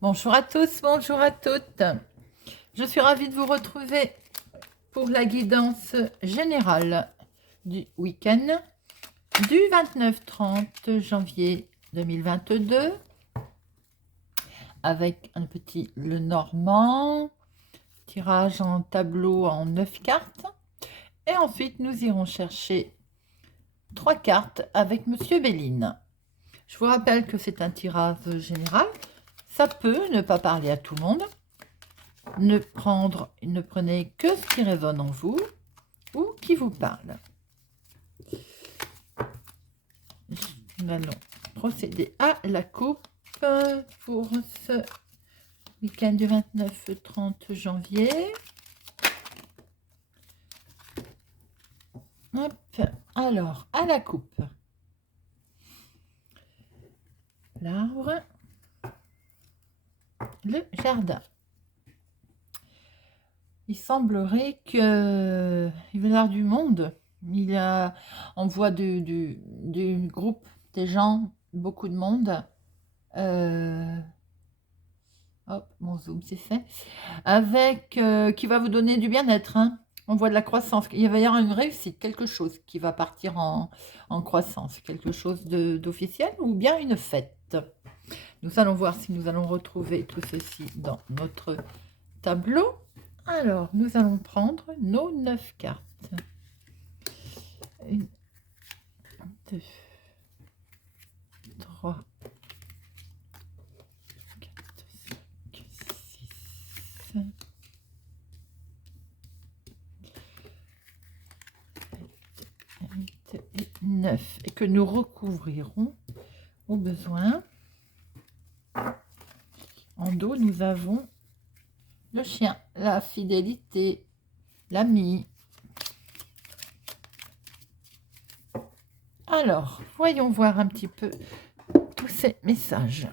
Bonjour à tous, bonjour à toutes. Je suis ravie de vous retrouver pour la guidance générale du week-end du 29-30 janvier 2022 avec un petit Lenormand, tirage en tableau en 9 cartes. Et ensuite, nous irons chercher 3 cartes avec Monsieur Béline. Je vous rappelle que c'est un tirage général. Ça peut ne pas parler à tout le monde. Ne prenez que ce qui résonne en vous ou qui vous parle. Nous allons procéder à la coupe pour ce week-end du 29-30 janvier. Hop. Alors, à la coupe. L'arbre, le jardin. Il semblerait qu'il va y avoir du monde. On voit du groupe, des gens, beaucoup de monde. Hop, mon zoom c'est fait. Avec qui va vous donner du bien-être. Hein. On voit de la croissance. Il va y avoir une réussite, quelque chose qui va partir en croissance. Quelque chose d'officiel ou bien une fête. Nous allons voir si nous allons retrouver tout ceci dans notre tableau. Alors, nous allons prendre nos 9 cartes. 1, 2, 3, 4, 5, 6, 7, 8 et 9. Et que nous recouvrirons au besoin. En dos, nous avons le chien, la fidélité, l'ami. Alors, voyons voir un petit peu tous ces messages.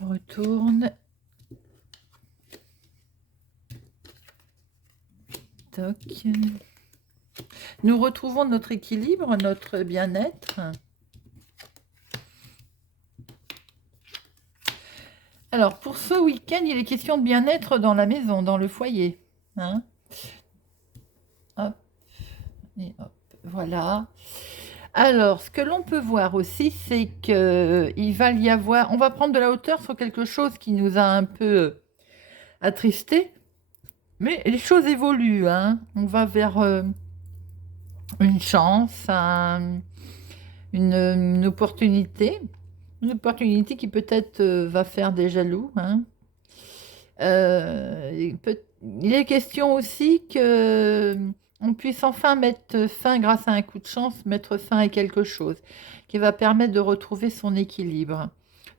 On retourne. Toc. Nous retrouvons notre équilibre, notre bien-être. Alors, pour ce week-end, il est question de bien-être dans la maison, dans le foyer. Hein, hop, et hop, voilà. Alors, ce que l'on peut voir aussi, c'est qu'il va y avoir... On va prendre de la hauteur sur quelque chose qui nous a un peu attristés. Mais les choses évoluent. Hein. On va vers une chance, une opportunité. Une opportunité qui peut-être va faire des jaloux. Hein. Il est question aussi que on puisse enfin mettre fin, grâce à un coup de chance, mettre fin à quelque chose qui va permettre de retrouver son équilibre.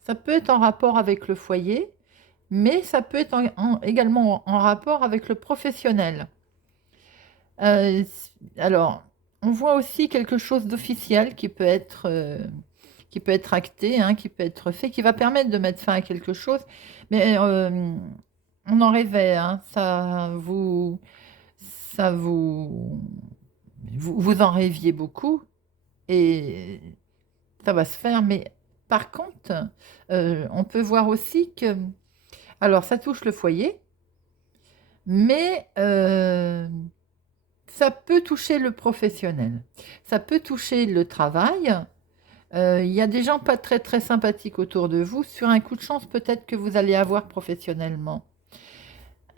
Ça peut être en rapport avec le foyer, mais ça peut être également en rapport avec le professionnel. Euh, alors, on voit aussi quelque chose d'officiel qui peut être acté, hein, qui peut être fait, qui va permettre de mettre fin à quelque chose. Mais on en rêvait, hein, vous en rêviez beaucoup et ça va se faire. Mais par contre, on peut voir aussi que, alors ça touche le foyer, mais ça peut toucher le professionnel, ça peut toucher le travail. Il y a des gens pas très très sympathiques autour de vous. Sur un coup de chance, peut-être que vous allez avoir professionnellement.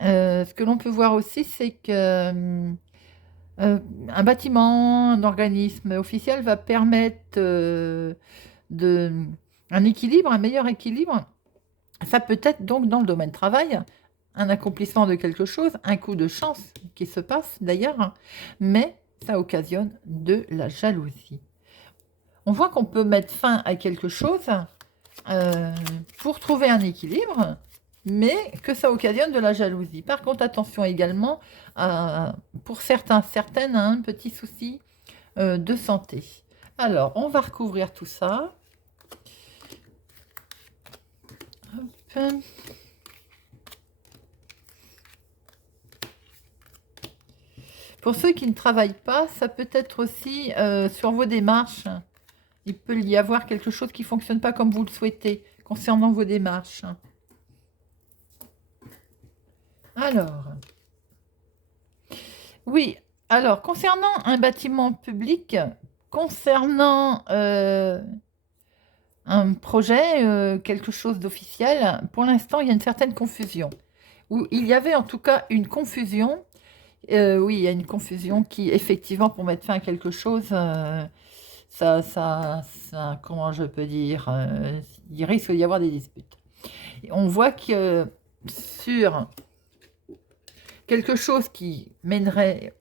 Ce que l'on peut voir aussi, c'est que un bâtiment, un organisme officiel va permettre un équilibre, un meilleur équilibre. Ça peut être donc dans le domaine travail, un accomplissement de quelque chose, un coup de chance qui se passe d'ailleurs, hein, mais ça occasionne de la jalousie. On voit qu'on peut mettre fin à quelque chose pour trouver un équilibre, mais que ça occasionne de la jalousie. Par contre, attention également, pour certaines, un petit souci de santé. Alors, on va recouvrir tout ça. Hop. Pour ceux qui ne travaillent pas, ça peut être aussi sur vos démarches, Il peut y avoir quelque chose qui ne fonctionne pas comme vous le souhaitez concernant vos démarches. Alors, oui, alors, concernant un bâtiment public, concernant un projet, quelque chose d'officiel, pour l'instant, il y a une certaine confusion. Ou il y avait en tout cas une confusion. Oui, il y a une confusion qui, effectivement, pour mettre fin à quelque chose, comment je peux dire, il risque d'y avoir des disputes. Et on voit que sur quelque chose qui mènerait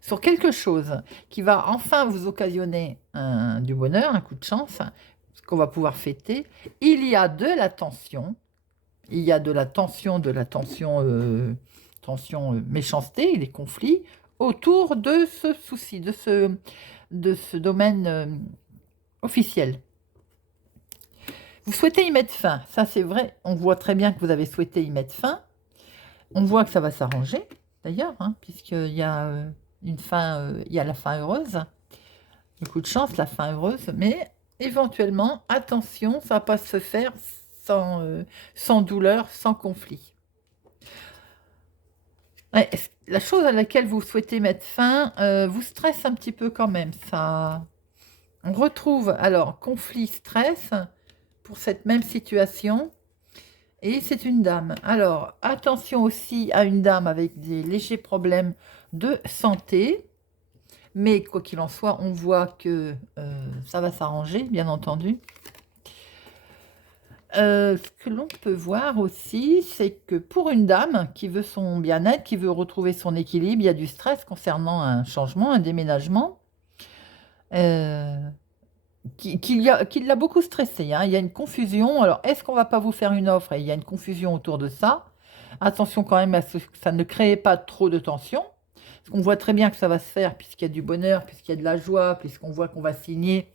sur quelque chose qui va enfin vous occasionner du bonheur, un coup de chance, ce qu'on va pouvoir fêter, il y a de la tension, il y a de la tension, méchanceté, des conflits autour de ce souci, de ce domaine officiel. Vous souhaitez y mettre fin, ça c'est vrai, on voit très bien que vous avez souhaité y mettre fin. On voit que ça va s'arranger, d'ailleurs, hein, puisqu'il y a une fin, il y a la fin heureuse. Le coup de chance, la fin heureuse, mais éventuellement, attention, ça ne va pas se faire sans douleur, sans conflit. Ouais, la chose à laquelle vous souhaitez mettre fin vous stresse un petit peu quand même. Ça, on retrouve alors conflit, stress pour cette même situation. Et c'est une dame. Alors, attention aussi à une dame avec des légers problèmes de santé. Mais quoi qu'il en soit, on voit que ça va s'arranger, bien entendu. Ce que l'on peut voir aussi, c'est que pour une dame qui veut son bien-être, qui veut retrouver son équilibre, il y a du stress concernant un changement, un déménagement. Qui l'a beaucoup stressé, hein. Il y a une confusion. Alors, est-ce qu'on va pas vous faire une offre? Et il y a une confusion autour de ça. Attention quand même à ce que ça ne crée pas trop de tension. Parce qu'on voit très bien que ça va se faire puisqu'il y a du bonheur, puisqu'il y a de la joie, puisqu'on voit qu'on va signer.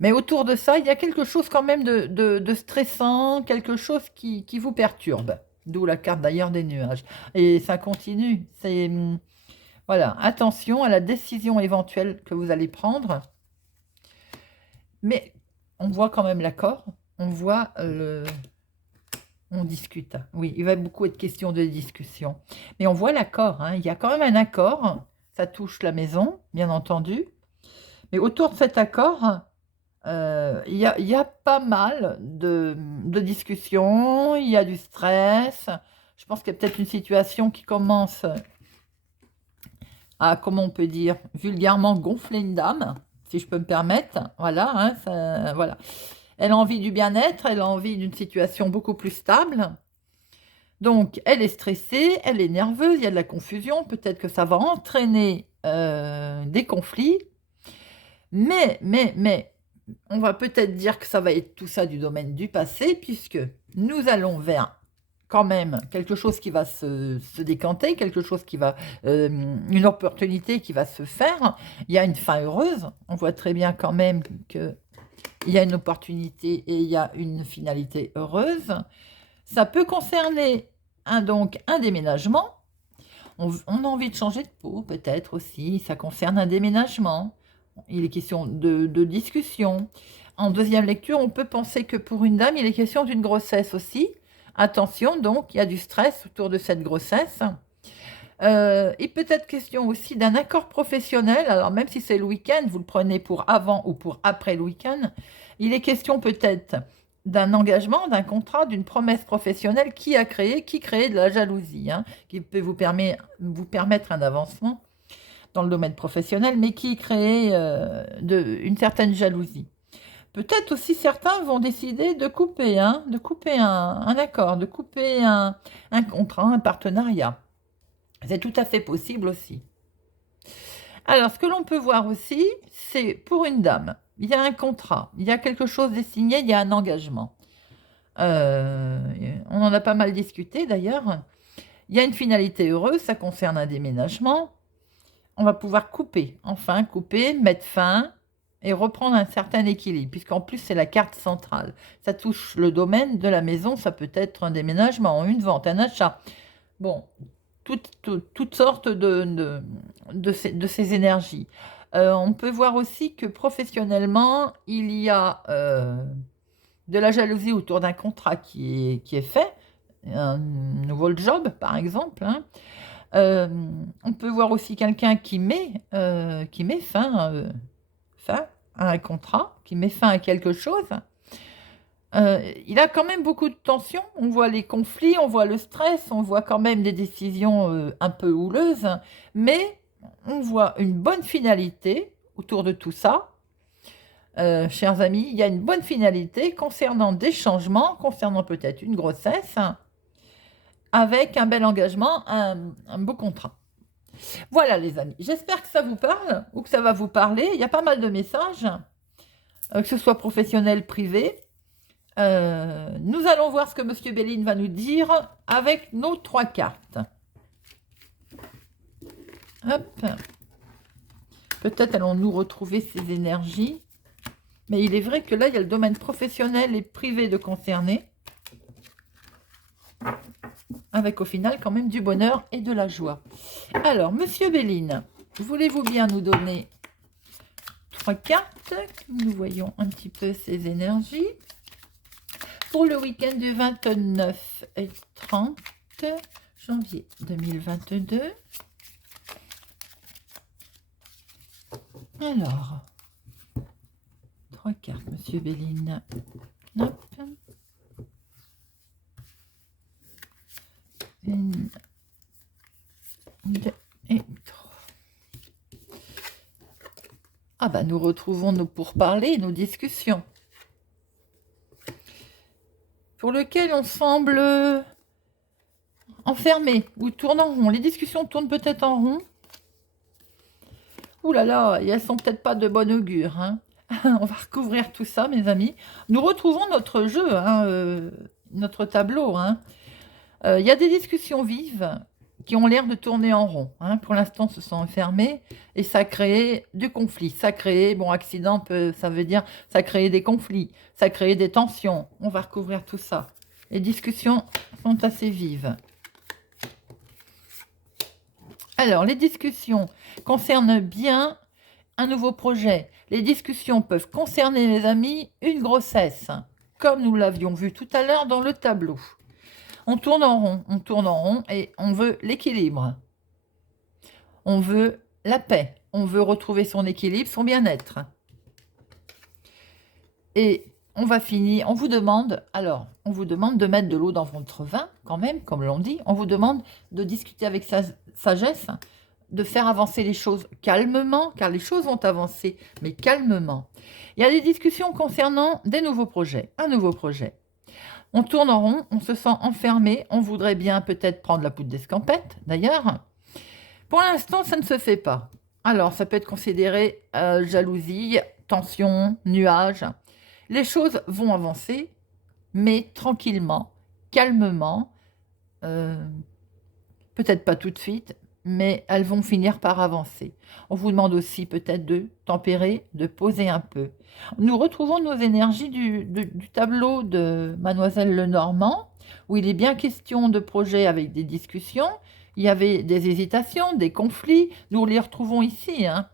Mais autour de ça, il y a quelque chose quand même de stressant, quelque chose qui vous perturbe. D'où la carte d'ailleurs des nuages. Et ça continue. Voilà, attention à la décision éventuelle que vous allez prendre. Mais on voit quand même l'accord, on voit on discute. Oui, il va beaucoup être question de discussion. Mais on voit l'accord, hein. Il y a quand même un accord. Ça touche la maison, bien entendu. Mais autour de cet accord, il y a pas mal de discussions, il y a du stress. Je pense qu'il y a peut-être une situation qui commence à, comment on peut dire, vulgairement gonfler une dame, si je peux me permettre. Voilà, hein, voilà. Elle a envie du bien-être, elle a envie d'une situation beaucoup plus stable. Donc, elle est stressée, elle est nerveuse, il y a de la confusion. Peut-être que ça va entraîner des conflits. Mais, on va peut-être dire que ça va être tout ça du domaine du passé, puisque nous allons vers quand même quelque chose qui va se décanter, quelque chose qui va, une opportunité qui va se faire. Il y a une fin heureuse. On voit très bien quand même qu'il y a une opportunité et il y a une finalité heureuse. Ça peut concerner donc un déménagement. On a envie de changer de peau, peut-être aussi. Ça concerne un déménagement. Il est question de discussion. En deuxième lecture, on peut penser que pour une dame, il est question d'une grossesse aussi. Attention, donc, il y a du stress autour de cette grossesse. Et peut-être question aussi d'un accord professionnel. Alors, même si c'est le week-end, vous le prenez pour avant ou pour après le week-end, il est question peut-être d'un engagement, d'un contrat, d'une promesse professionnelle qui crée de la jalousie, hein, qui peut vous permettre un avancement dans le domaine professionnel, mais qui crée une certaine jalousie. Peut-être aussi certains vont décider de couper, hein, de couper un accord, de couper un contrat, un partenariat. C'est tout à fait possible aussi. Alors, ce que l'on peut voir aussi, c'est pour une dame, il y a un contrat, il y a quelque chose de signé, il y a un engagement. On en a pas mal discuté d'ailleurs. Il y a une finalité heureuse, ça concerne un déménagement. On va pouvoir couper, enfin couper, mettre fin et reprendre un certain équilibre, puisqu'en plus c'est la carte centrale. Ça touche le domaine de la maison, ça peut être un déménagement, une vente, un achat. Bon, toutes sortes de ces énergies. On peut voir aussi que professionnellement, il y a de la jalousie autour d'un contrat qui est fait, un nouveau job par exemple, hein. On peut voir aussi quelqu'un qui met fin à un contrat, qui met fin à quelque chose. Il a quand même beaucoup de tensions. On voit les conflits, on voit le stress, on voit quand même des décisions un peu houleuses, mais on voit une bonne finalité autour de tout ça. Chers amis, il y a une bonne finalité concernant des changements, concernant peut-être une grossesse, avec un bel engagement, un beau contrat. Voilà les amis, j'espère que ça vous parle ou que ça va vous parler. Il y a pas mal de messages, que ce soit professionnel, privé. Nous allons voir ce que Monsieur Béline va nous dire avec nos 3 cartes. Hop. Peut-être allons-nous retrouver ces énergies. Mais il est vrai que là, il y a le domaine professionnel et privé de concerné. Avec au final quand même du bonheur et de la joie. Alors, Monsieur Béline, voulez-vous bien nous donner 3 cartes? Nous voyons un petit peu ces énergies. Pour le week-end du 29 et 30 janvier 2022. Alors, 3 cartes, Monsieur Béline. Hop. 1, 2 et 3. Ah bah nous retrouvons nos pourparlers, nos discussions. Pour lequel on semble enfermé ou tourne en rond. Les discussions tournent peut-être en rond. Ouh là là, et elles sont peut-être pas de bon augure, hein. On va recouvrir tout ça, mes amis. Nous retrouvons notre jeu, hein, notre tableau, hein. Il y a des discussions vives qui ont l'air de tourner en rond, hein. Pour l'instant, se sont enfermées et ça crée du conflit. Ça crée, bon, accident, ça veut dire, ça crée des conflits, ça crée des tensions. On va recouvrir tout ça. Les discussions sont assez vives. Alors, les discussions concernent bien un nouveau projet. Les discussions peuvent concerner, les amis, une grossesse, comme nous l'avions vu tout à l'heure dans le tableau. On tourne en rond et on veut l'équilibre. On veut la paix. On veut retrouver son équilibre, son bien-être. Et on va finir, on vous demande de mettre de l'eau dans votre vin, quand même, comme l'on dit. On vous demande de discuter avec sagesse, de faire avancer les choses calmement, car les choses vont avancer, mais calmement. Il y a des discussions concernant des nouveaux projets, un nouveau projet. On tourne en rond, on se sent enfermé, on voudrait bien peut-être prendre la poudre d'escampette, d'ailleurs. Pour l'instant, ça ne se fait pas. Alors, ça peut être considéré jalousie, tension, nuage. Les choses vont avancer, mais tranquillement, calmement. Peut-être pas tout de suite, mais elles vont finir par avancer. On vous demande aussi peut-être de tempérer, de poser un peu. Nous retrouvons nos énergies du tableau de Mademoiselle Lenormand, où il est bien question de projets avec des discussions. Il y avait des hésitations, des conflits. Nous les retrouvons ici, hein,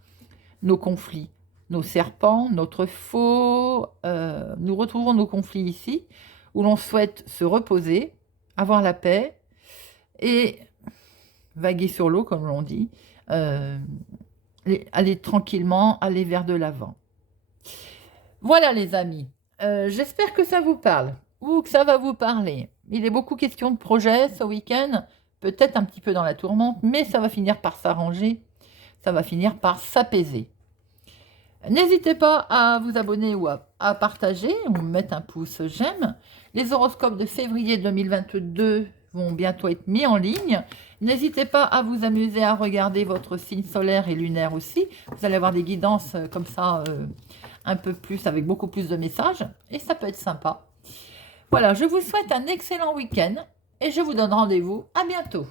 nos conflits. Nos serpents, notre faux. Nous retrouvons nos conflits ici, où l'on souhaite se reposer, avoir la paix et vaguer sur l'eau, comme l'on dit, aller tranquillement, aller vers de l'avant. Voilà les amis, j'espère que ça vous parle, ou que ça va vous parler. Il est beaucoup question de projets ce week-end, peut-être un petit peu dans la tourmente, mais ça va finir par s'arranger, ça va finir par s'apaiser. N'hésitez pas à vous abonner ou à partager, ou mettre un pouce j'aime. Les horoscopes de février 2022 vont bientôt être mis en ligne. N'hésitez pas à vous amuser à regarder votre signe solaire et lunaire aussi. Vous allez avoir des guidances comme ça, un peu plus, avec beaucoup plus de messages. Et ça peut être sympa. Voilà, je vous souhaite un excellent week-end. Et je vous donne rendez-vous à bientôt.